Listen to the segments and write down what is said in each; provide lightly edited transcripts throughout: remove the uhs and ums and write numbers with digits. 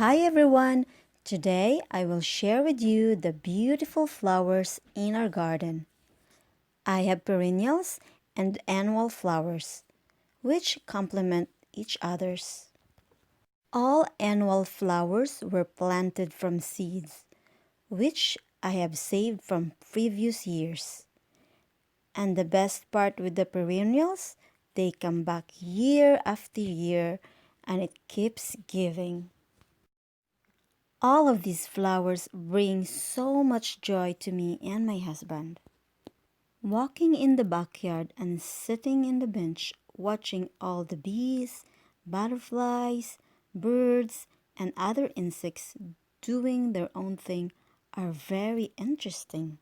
Hi everyone! Today I will share with you the beautiful flowers in our garden. I have perennials and annual flowers, which complement each others. All annual flowers were planted from seeds, which I have saved from previous years. And the best part with the perennials, they come back year after year and it keeps giving. All of these flowers bring so much joy to me and my husband. Walking in the backyard and sitting in the bench watching all the bees, butterflies, birds, and other insects doing their own thing are very interesting.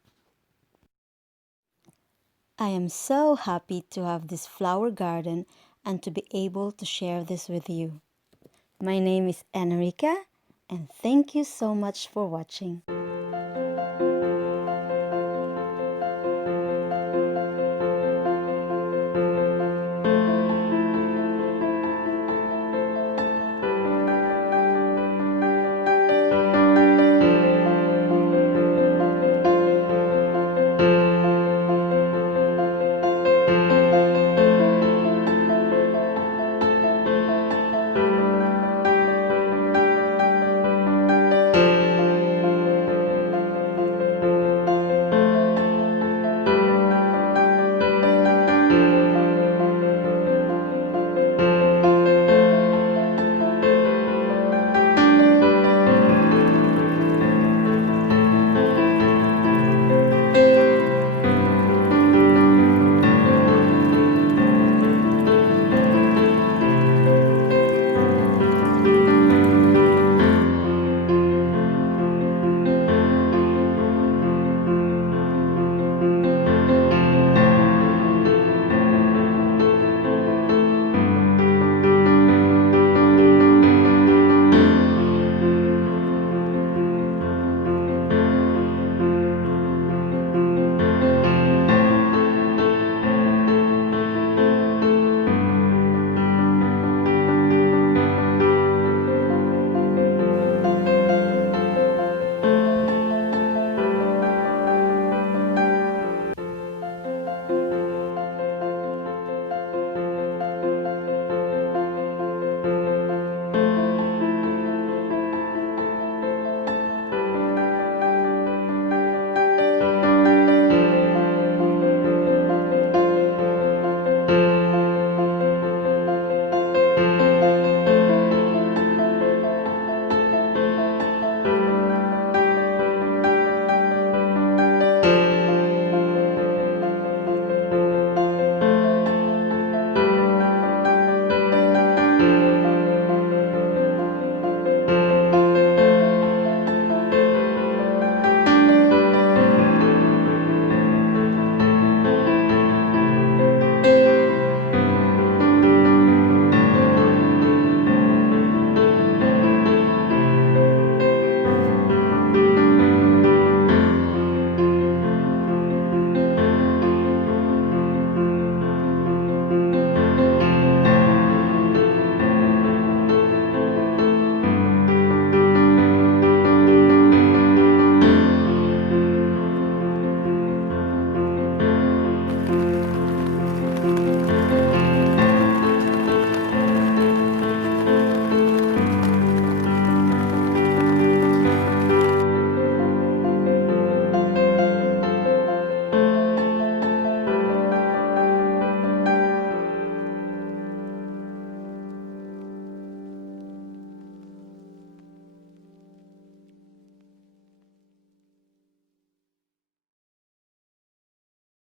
I am so happy to have this flower garden and to be able to share this with you. My name is Enrica, and thank you so much for watching.